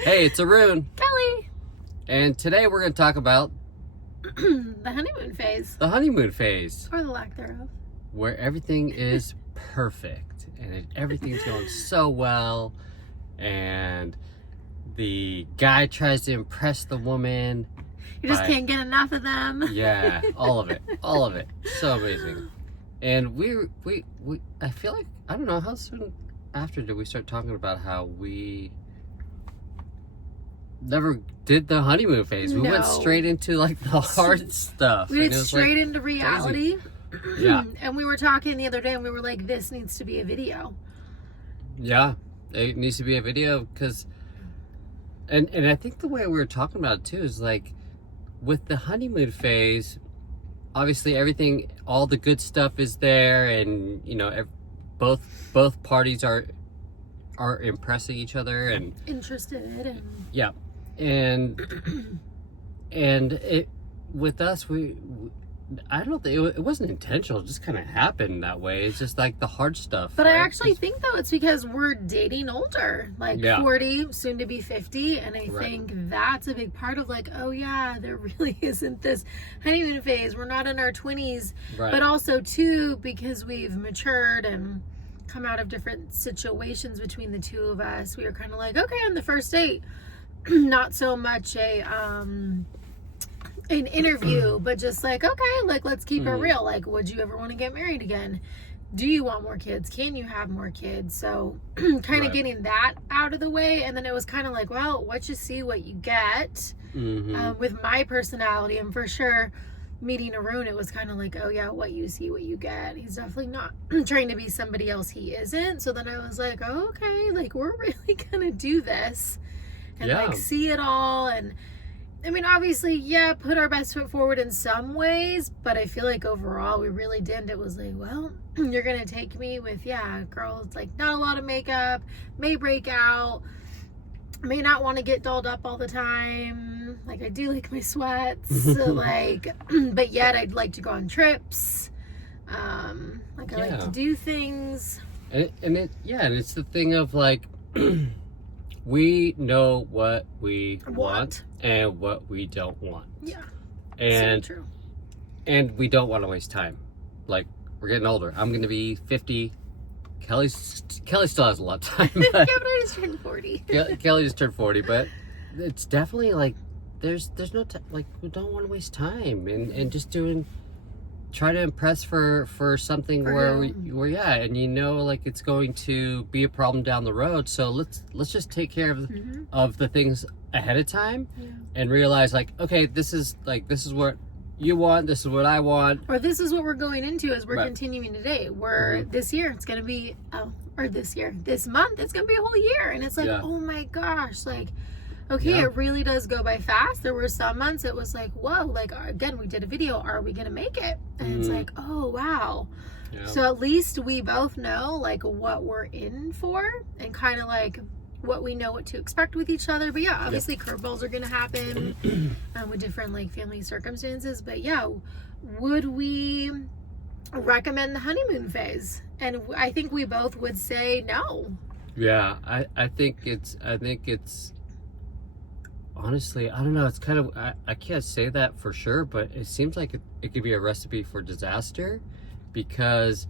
Hey, it's Arun, Kelly. and today we're going to talk about The honeymoon phase. the honeymoon phase, Or the lack thereof. where everything is perfect and everything's going so well, and the guy tries to impress the woman. You just can't get enough of them. Yeah, all of it, so amazing. And we I feel like, I don't know, how soon after did we start talking about how we never did the honeymoon phase? We went No. straight into like the hard stuff. We and went it was, straight like, into reality. Yeah. And we were talking the other day and we were like, this needs to be a video. Yeah, it needs to be a video because, and I think the way we were talking about it too is like, with the honeymoon phase, obviously everything, all the good stuff is there, and you know, both parties are impressing each other and Interested and yeah, and it with us, I don't think it wasn't intentional. It just kind of happened that way. It's just like the hard stuff. But right? I actually think though it's because we're dating older, like 40, soon to be 50, and I think that's a big part of like, oh yeah, there really isn't this honeymoon phase. We're not in our 20s, but also too because we've matured and come out of different situations between the two of us. We were kind of like, okay, on the first date, not so much an interview, but just like, okay, like let's keep it real. Like, would you ever want to get married again? Do you want more kids? Can you have more kids? So kind of getting that out of the way. And then it was kind of like, well, what you see, what you get. With my personality, and for sure meeting Arun, it was kind of like, oh yeah, what you see, what you get. He's definitely not trying to be somebody else he isn't. So then I was like, oh, okay, like we're really gonna do this and like see it all. And I mean, obviously, yeah, put our best foot forward in some ways, but I feel like overall we really didn't. It was like, well, you're gonna take me with, yeah, girls, like not a lot of makeup, may break out, may not want to get dolled up all the time. Like I do like my sweats, so like, but yet I'd like to go on trips. Like I like to do things. And it's the thing of like, we know what we want and what we don't want. Yeah. And so true. And we don't want to waste time. Like, we're getting older. I'm going to be 50. Kelly still has a lot of time. Yeah, but I just turned 40. Kelly just turned 40, but it's definitely like there's no like, we don't want to waste time and just try to impress for something where and you know, like it's going to be a problem down the road, so let's just take care of the things ahead of time and realize like, okay, this is what you want, this is what I want, or this is what we're going into as we're continuing today. We're this year it's gonna be this month it's gonna be a whole year, and it's like, oh my gosh, like okay, it really does go by fast. There were some months it was like, whoa, like again, we did a video, are we gonna make it? And it's like, oh wow. So at least we both know like what we're in for and kind of like what we know what to expect with each other. But yeah, obviously curveballs are gonna happen with different like family circumstances. But yeah, would we recommend the honeymoon phase? And I think we both would say no. Yeah, I think it's honestly, I don't know. It's kind of, I can't say that for sure, but it seems like it could be a recipe for disaster, because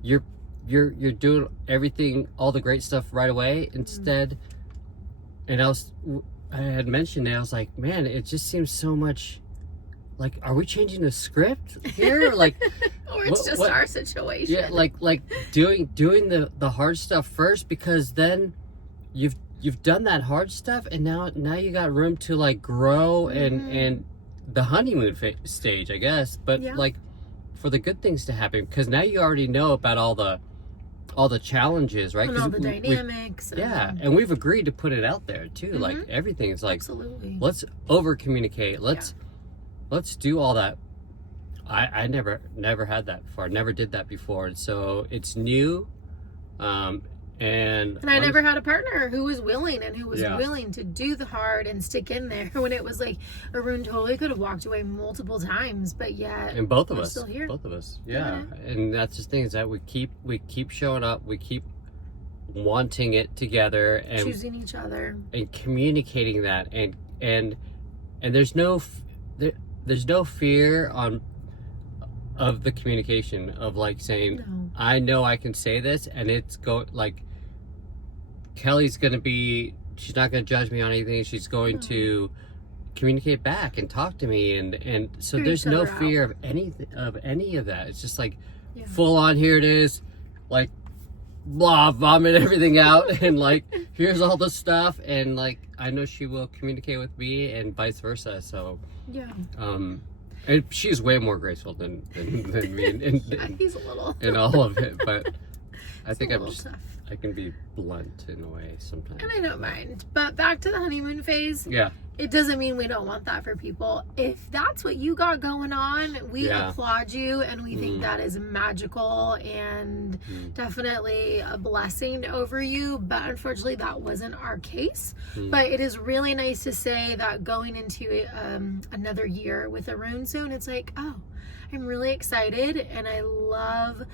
you're doing everything, all the great stuff right away instead. And I had mentioned it. I was like, man, it just seems so much like, are we changing the script here? Like, or it's just our situation. Yeah, like doing the hard stuff first, because then you've done that hard stuff, and now you got room to like grow and the honeymoon stage, I guess. But like for the good things to happen, because now you already know about all the challenges, right? And all the dynamics. And we've agreed to put it out there too. Like everything is like, absolutely, let's over communicate. Let's do all that. I never had that before. I never did that before, and so it's new. And I never had a partner who was willing willing to do the hard and stick in there when it was like Arun totally could have walked away multiple times, but yet and both of us still here. Both of us, and that's the thing, is that we keep showing up, we keep wanting it together and choosing each other and communicating that, and there's no there's no fear of the communication of like saying, No. I know I can say this, and it's like Kelly's gonna be, she's not gonna judge me on anything. She's going to communicate back and talk to me, and so Hear there's each no other out. fear of any of that. It's just like Yeah. full on, here it is, like blah, vomit everything out, and like here's all the stuff, and like I know she will communicate with me and vice versa. So Yeah. and she's way more graceful than me Yeah, he's a little. in all of it, but I think a I'm little just, tough. I can be blunt in a way sometimes. And I don't mind. But back to the honeymoon phase. Yeah. It doesn't mean we don't want that for people. If that's what you got going on, we applaud you, and we think that is magical and definitely a blessing over you. But unfortunately, that wasn't our case. But it is really nice to say that going into another year with Arun soon, it's like, oh, I'm really excited, and I love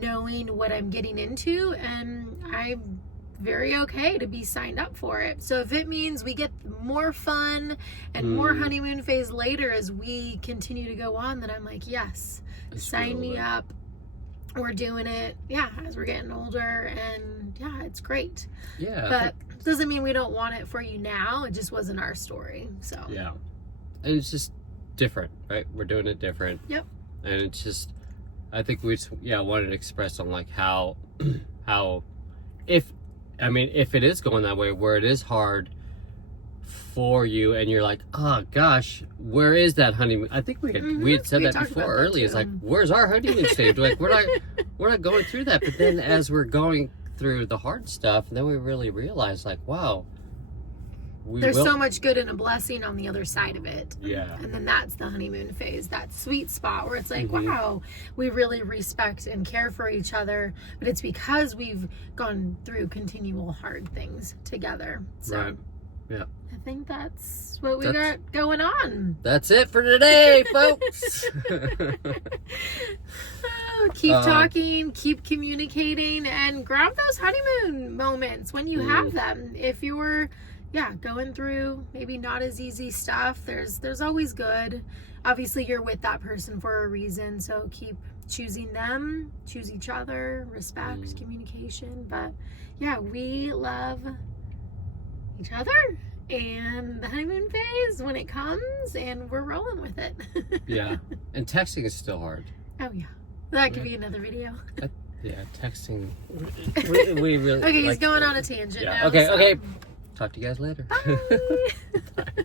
knowing what I'm getting into, and I'm very okay to be signed up for it. So if it means we get more fun and more honeymoon phase later as we continue to go on, then I'm like, yes, sign me up. We're doing it, as we're getting older, and it's great. Yeah. But it doesn't mean we don't want it for you now. It just wasn't our story. So yeah, and it's just different, right? We're doing it different. Yep. And it's just, I think we just wanted to express on like how if it is going that way, where it is hard for you, and you're like, oh gosh, where is that honeymoon? I think we had said that before early. It's like, where's our honeymoon stage? Like we're not going through that. But then as we're going through the hard stuff, then we really realize like, wow, there's so much good and a blessing on the other side of it. Yeah. And then that's the honeymoon phase, that sweet spot where it's like, wow, we really respect and care for each other, but it's because we've gone through continual hard things together. So right. Yeah. I think that's what we got going on. That's it for today, folks. Keep talking, keep communicating, and grab those honeymoon moments when you have them. If you're going through maybe not as easy stuff, there's always good. Obviously you're with that person for a reason, so keep choosing them, choose each other, respect, communication. But we love each other and the honeymoon phase when it comes, and we're rolling with it. Yeah. And texting is still hard. Oh yeah, that could be another video. Texting, we really okay, he's going on a tangent now. Okay. Talk to you guys later. Bye. Bye.